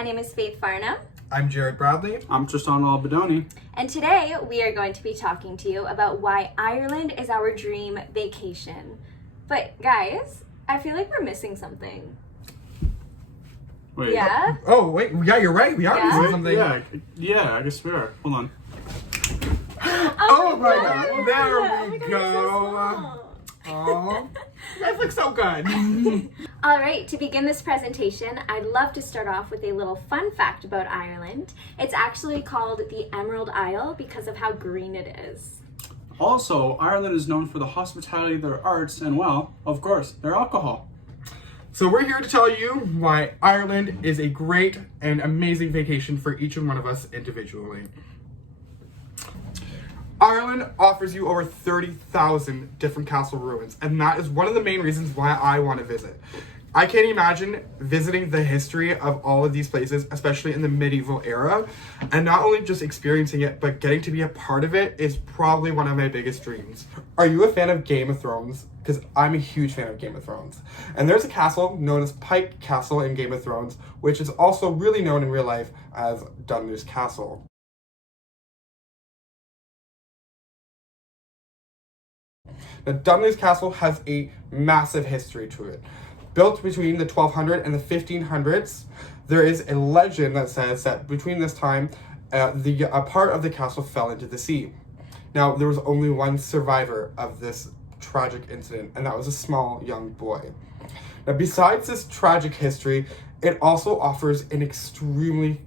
my name is Faith Farnham. I'm Jared Bradley. I'm Tristano Albedoni. And today we are going to be talking to you about why Ireland is our dream vacation. But guys, I feel like we're missing something. Wait. Yeah? Oh, wait. Yeah, you're right. We are Yeah? missing something. Yeah, I guess we are. Hold on. Oh my God. There we God, go. Oh, that looks so good. All right, to begin this presentation, I'd love to start off with a little fun fact about Ireland. It's actually called the Emerald Isle because of how green it is. Also, Ireland is known for the hospitality of their arts and, well, of course, their alcohol. So we're here to tell you why Ireland is a great and amazing vacation for each and one of us individually. Ireland offers you over 30,000 different castle ruins, and that is one of the main reasons why I want to visit. I can't imagine visiting the history of all of these places, especially in the medieval era, and not only just experiencing it, but getting to be a part of it is probably one of my biggest dreams. Are you a fan of Game of Thrones? Because I'm a huge fan of Game of Thrones. And there's a castle known as Pike Castle in Game of Thrones, which is also really known in real life as Dunluce Castle. Now, Dunluce Castle has a massive history to it. Built between the 1200s and the 1500s, there is a legend that says that between this time, a part of the castle fell into the sea. Now, there was only one survivor of this tragic incident, and that was a small young boy. Now, besides this tragic history, it also offers an extremely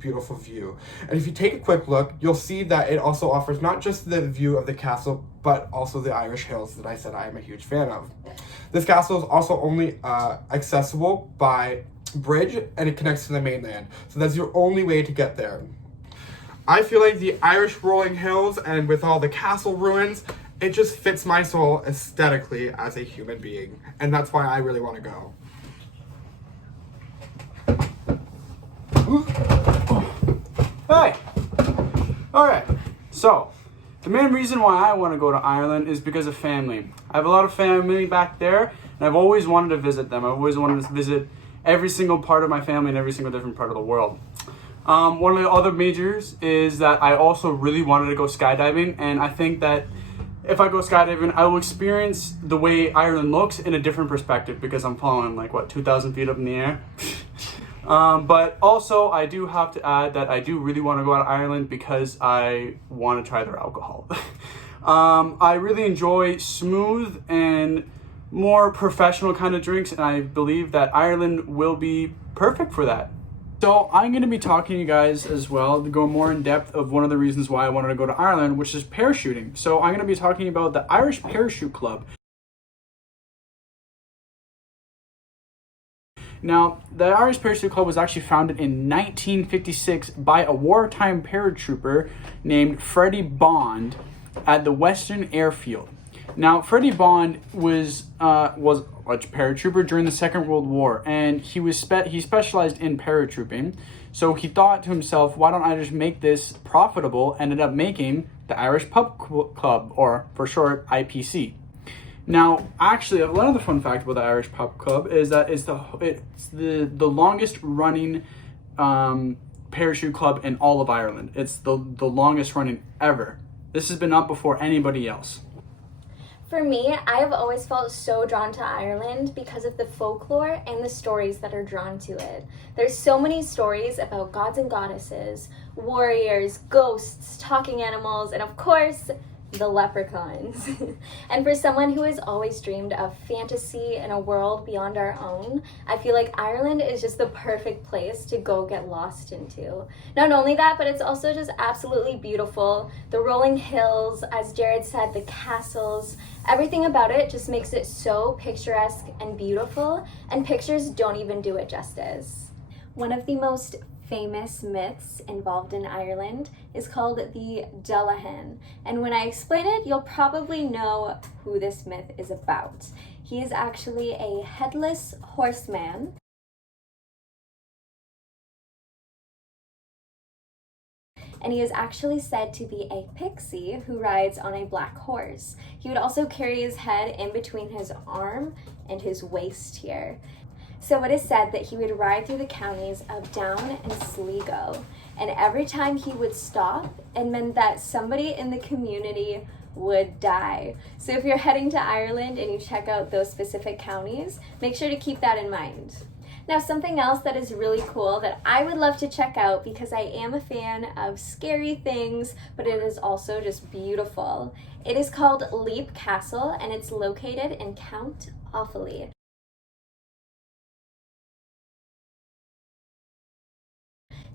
beautiful view. And if you take a quick look, you'll see that it also offers not just the view of the castle, but also the Irish Hills that I said I am a huge fan of. This castle is also only accessible by bridge, and it connects to the mainland. So that's your only way to get there. I feel like the Irish rolling hills and with all the castle ruins, it just fits my soul aesthetically as a human being. And that's why I really want to go. Hey! Alright, so, the main reason why I want to go to Ireland is because of family. I have a lot of family back there, and I've always wanted to visit them. I've always wanted to visit every single part of my family in every single different part of the world. One of the other majors is that I also really wanted to go skydiving, and I think that if I go skydiving, I will experience the way Ireland looks in a different perspective because I'm falling 2,000 feet up in the air. But also, I do have to add that I do really want to go out to Ireland because I want to try their alcohol. I really enjoy smooth and more professional kind of drinks, and I believe that Ireland will be perfect for that. So I'm going to be talking to you guys as well to go more in depth of one of the reasons why I wanted to go to Ireland, which is parachuting. So I'm going to be talking about the Irish Parachute Club. Now, the Irish Parachute Club was actually founded in 1956 by a wartime paratrooper named Freddie Bond at the Western Airfield. Now, Freddie Bond was a paratrooper during the Second World War, and he specialized in paratrooping. So he thought to himself, why don't I just make this profitable? Ended up making the Irish Pub Club, or for short, IPC. Now, actually, another fun fact about the Irish Pub Club is that it's the longest running parachute club in all of Ireland. It's the longest running ever. This has been up before anybody else. For me, I have always felt so drawn to Ireland because of the folklore and the stories that are drawn to it. There's so many stories about gods and goddesses, warriors, ghosts, talking animals, and of course, the leprechauns. And for someone who has always dreamed of fantasy in a world beyond our own, I feel like Ireland is just the perfect place to go get lost into. Not only that, but it's also just absolutely beautiful. The rolling hills, as Jared said, the castles, everything about it just makes it so picturesque and beautiful, and pictures don't even do it justice. One of the most famous myths involved in Ireland is called the Dullahan, and when I explain it, you'll probably know who this myth is about. He is actually a headless horseman and he is actually said to be a pixie who rides on a black horse. He would also carry his head in between his arm and his waist here. So it is said that he would ride through the counties of Down and Sligo, and every time he would stop, it meant that somebody in the community would die. So if you're heading to Ireland and you check out those specific counties, make sure to keep that in mind. Now, something else that is really cool that I would love to check out, because I am a fan of scary things, but it is also just beautiful. It is called Leap Castle, and it's located in Count Offaly.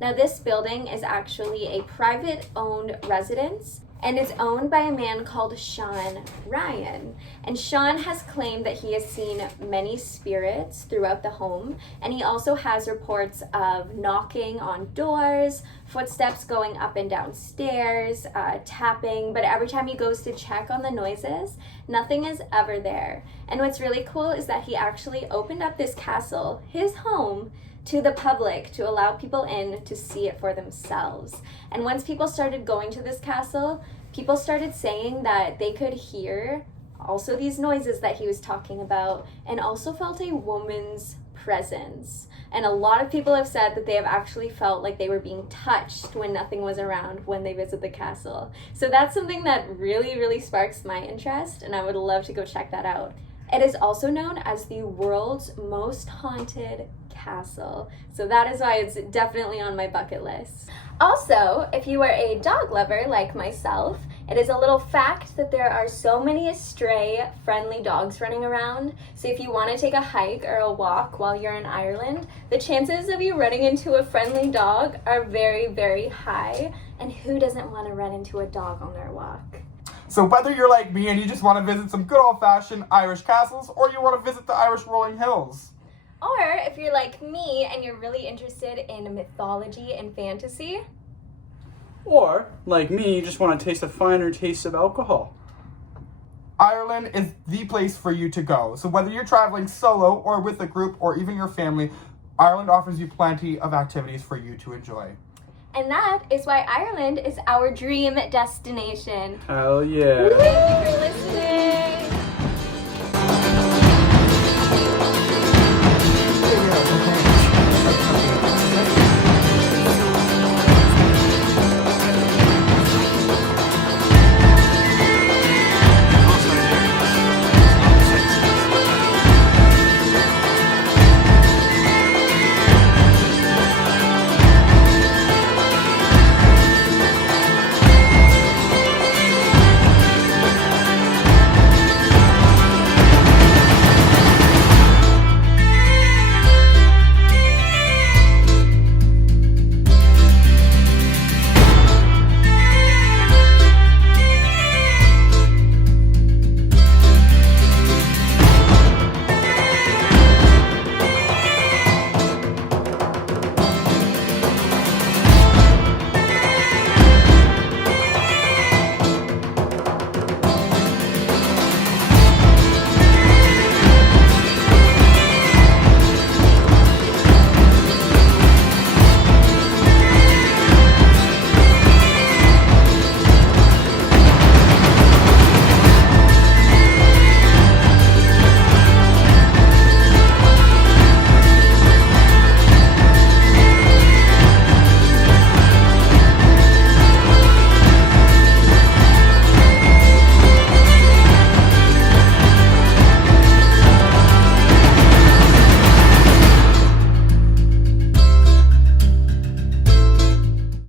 Now, this building is actually a private-owned residence, and it's owned by a man called Sean Ryan. And Sean has claimed that he has seen many spirits throughout the home, and he also has reports of knocking on doors, footsteps going up and down stairs, tapping, but every time he goes to check on the noises, nothing is ever there. And what's really cool is that he actually opened up this castle, his home, to the public, to allow people in to see it for themselves. And once people started going to this castle, people started saying that they could hear also these noises that he was talking about, and also felt a woman's presence. And a lot of people have said that they have actually felt like they were being touched when nothing was around when they visit the castle. So that's something that really, really sparks my interest, and I would love to go check that out. It is also known as the world's most haunted castle. So that is why it's definitely on my bucket list. Also, if you are a dog lover like myself, it is a little fact that there are so many stray, friendly dogs running around. So if you want to take a hike or a walk while you're in Ireland, the chances of you running into a friendly dog are very, very high. And who doesn't want to run into a dog on their walk? So whether you're like me and you just want to visit some good old-fashioned Irish castles, or you want to visit the Irish rolling hills, or if you're like me and you're really interested in mythology and fantasy, Or, like me, you just want to taste a finer taste of alcohol, Ireland is the place for you to go. So whether you're traveling solo or with a group or even your family, Ireland offers you plenty of activities for you to enjoy. and that is why Ireland is our dream destination. hell yeah. Thank you for listening.